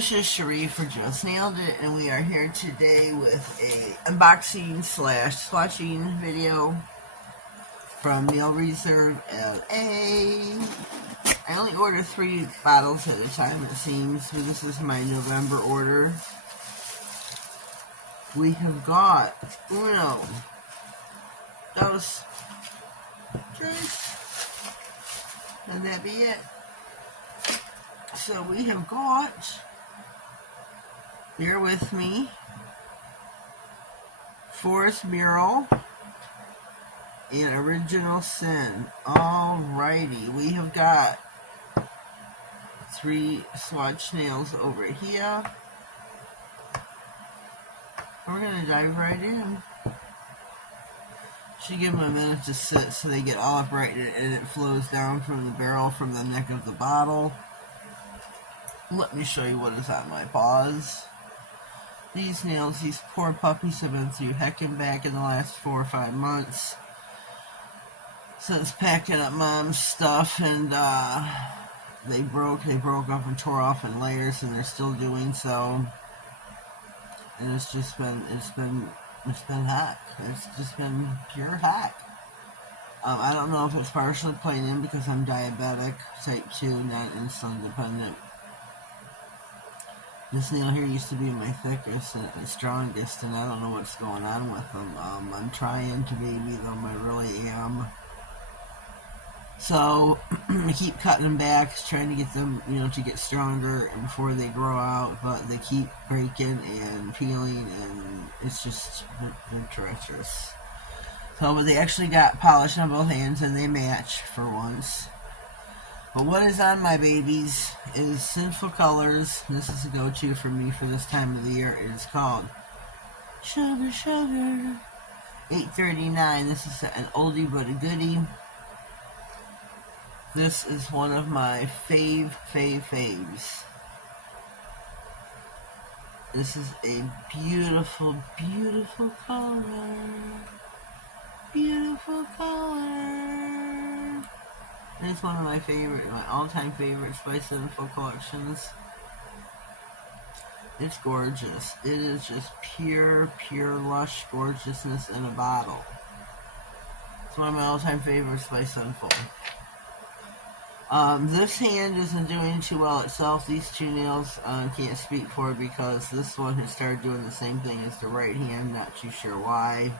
This is Sheree for Just.nailedit, and we are here today with a unboxing / swatching video from Nail Reserve LA. I only order 3 bottles at a time, it seems, but this is my November order. We have got uno, dos, tres, and that be it. So we have got, bear with me, Forest Mural and Original Sin. Alrighty, we have got 3 swatch nails over here. We're going to dive right in. Should give them a minute to sit so they get all upright and it flows down from the barrel from the neck of the bottle. Let me show you what is on my paws. These nails, these poor puppies have been through heck and back in the last 4 or 5 months since packing up mom's stuff, and they broke off and tore off in layers, and they're still doing so. And it's been heck. It's just been pure heck. I don't know if it's partially playing in because I'm diabetic, type 2, not insulin dependent. This nail here used to be my thickest and strongest, and I don't know what's going on with them. I'm trying to baby them, I really am. So, I keep cutting them back, trying to get them, to get stronger before they grow out, but they keep breaking and peeling, and it's just, they're treacherous. So, but they actually got polish on both hands, and they match for once. But what is on my babies is Sinful Colors. This is a go-to for me for this time of the year. It is called Sugar Sugar $8.39. This is an oldie but a goodie. This is one of my faves. This is a beautiful, beautiful color. Beautiful color. It's one of my all-time favorites by Sinful collections. It's gorgeous. It is just pure lush gorgeousness in a bottle. It's one of my all-time favorites by Sinful. This hand isn't doing too well itself. These 2 nails can't speak for because this one has started doing the same thing as the right hand. Not too sure why.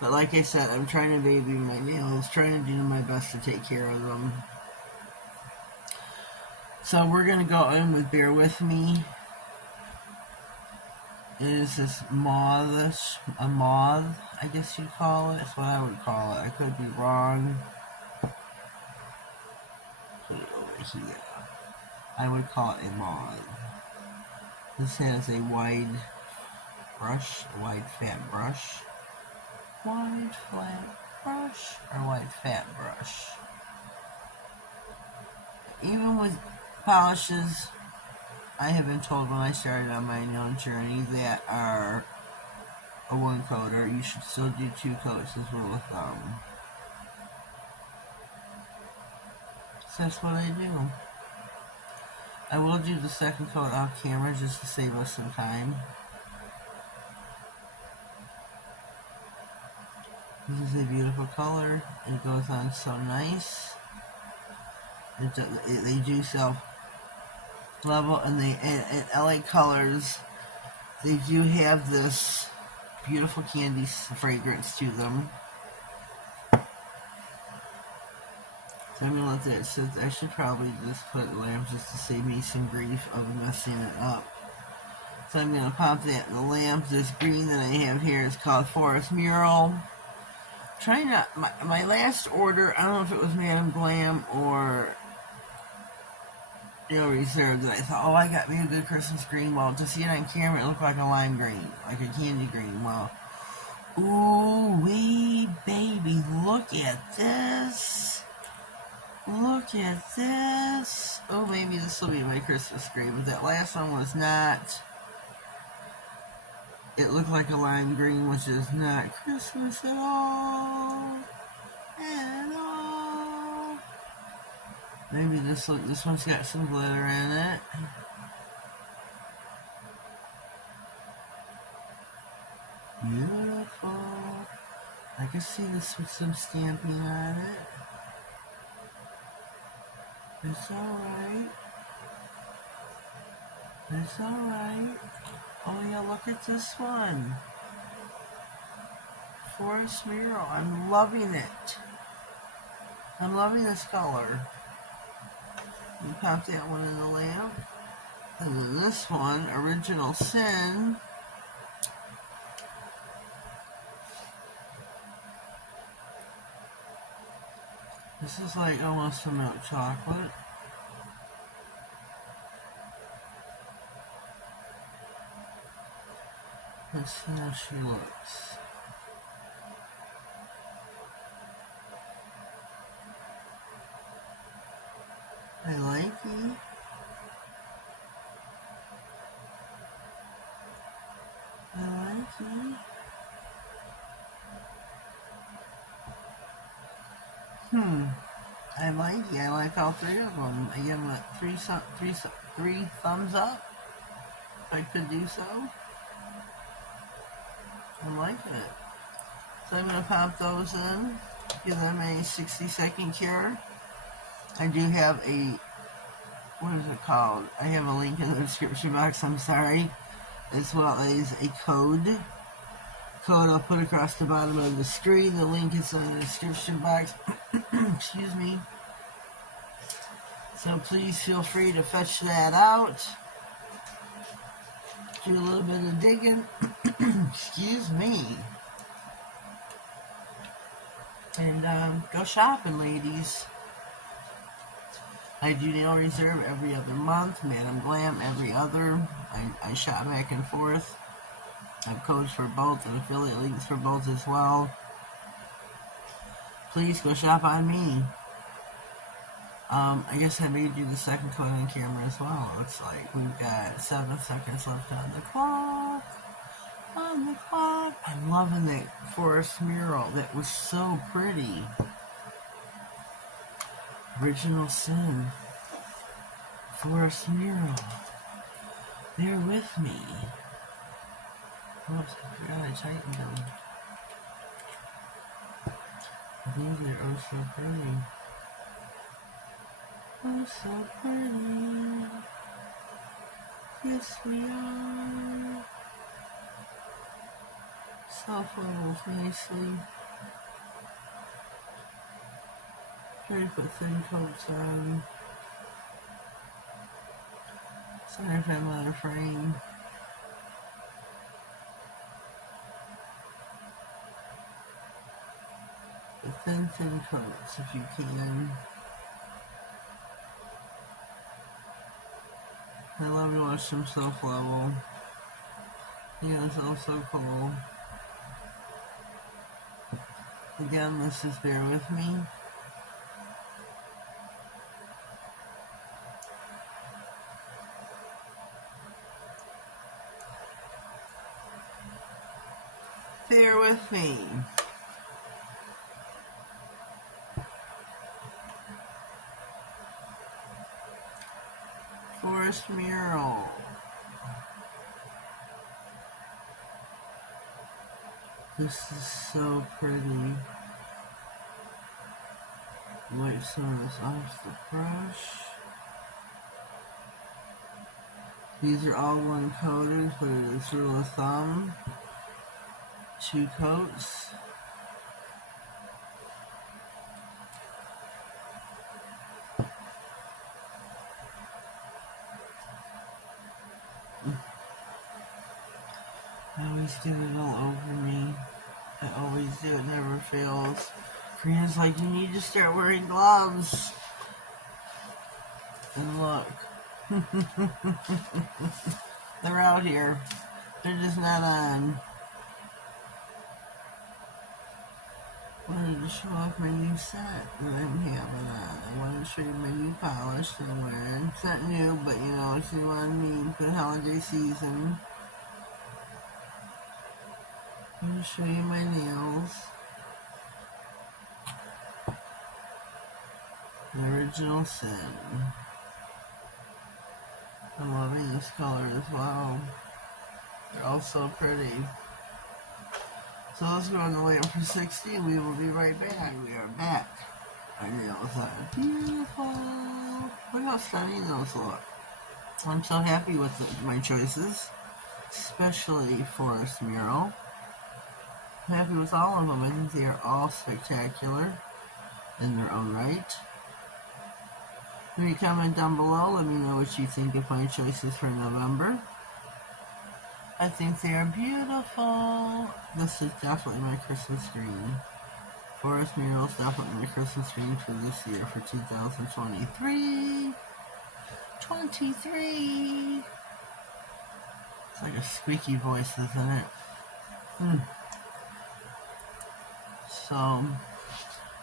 But like I said, I'm trying to baby my nails, trying to do my best to take care of them. So we're going to go in with Bear With Me. It is this mauve-ish, a mauve, I guess you'd call it. That's what I would call it. I could be wrong. Put it over here. I would call it a mauve. This has a wide brush, a wide fat brush. Wide flat brush or wide fat brush. Even with polishes, I have been told when I started on my nail journey that are a 1-coater, you should still do 2 coats as rule of thumb. So that's what I do. I will do the 2nd coat off camera just to save us some time. This is a beautiful color. It goes on so nice. They do sell level, and and LA Colors, they do have this beautiful candy fragrance to them. So I'm gonna let that sit. I should probably just put lamp just to save me some grief of messing it up. So I'm gonna pop that in the lamp. This green that I have here is called Forest Mural. Trying not, my last order, I don't know if it was Madam Glam or Nail Reserve, that I thought, I got me a good Christmas green. Well, to see it on camera, it looked like a lime green, like a candy green. Well, ooh wee baby, look at this. Look at this. Oh, maybe this will be my Christmas green, but that last one was not. It looked like a lime green, which is not Christmas at all. At all. Maybe this one's got some glitter in it. can see this with some stamping on it. It's alright. It's alright. Oh yeah, look at this one. Forest mural. I'm loving it. I'm loving this color. You pop that one in the lamp. And then this one, Original Sin. This is like almost a milk chocolate. Let's see how she looks. I like it. I like it. I like it. I like all three of them. I give them a three thumbs up. If I could do so. I like it. So I'm going to pop those in. Give them a 60-second cure. I do have a, what is it called? I have a link in the description box, I'm sorry. As well as a code. I'll put across the bottom of the screen. The link is in the description box. Excuse me. So please feel free to fetch that out. Do a little bit of digging. Excuse me. And go shopping, ladies. I do nail reserve every other month. Madam Glam every other. I shop back and forth. I have codes for both and affiliate links for both as well. Please go shop on me. I guess I may do the second code on camera as well. It looks like we've got 7 seconds left on the clock. On the clock. I'm loving that forest mural. That was so pretty. Original Sin. Forest mural. Bear with me. Oops, I forgot I tightened them. These are oh so pretty. Oh so pretty. Yes we are. Self-levels nicely. Try to put thin coats on. Sorry if I'm out of frame. The thin coats if you can. I love to watch them self-level. Yeah, it's also cool. Again, this is Bear With Me. Bear with me. Forest mural. This is so pretty. Wipe some of this off the brush. These are all one coated, put it as rule of thumb. 2 coats. I always get it all over me. I always do, it never fails. Brianna's like, you need to start wearing gloves. And look. They're out here. They're just not on. I wanted to show off my new set that I'm having on. I wanted to show you my new polish that I'm wearing. It's not new, but you know, it's new on me for the holiday season. I'm going to show you my nails. The Original Sin. I'm loving this color as well. They're all so pretty. So let's go on the way up for 60 and we will be right back. We are back. Our nails are beautiful. Look how stunning those look. I'm so happy with my choices, especially Forest Mural. I'm happy with all of them. I think they are all spectacular in their own right. When you comment down below, let me know what you think of my choices for November. I think they are beautiful. This is definitely my Christmas green. Forest Mural is definitely my Christmas green for this year, for 2023. 23. It's like a squeaky voice, isn't it? So,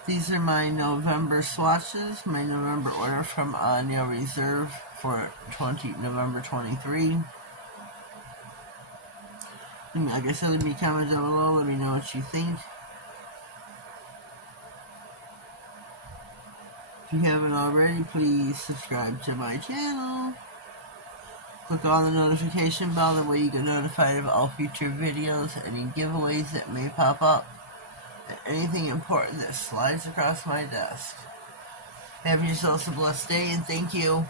these are my November swatches, my November order from Nail Reserve for November 23. Like I said, leave me a comment down below, let me know what you think. If you haven't already, please subscribe to my channel. Click on the notification bell, that way you get notified of all future videos, any giveaways that may pop up, and anything important that slides across my desk. Have yourselves a blessed day, and thank you.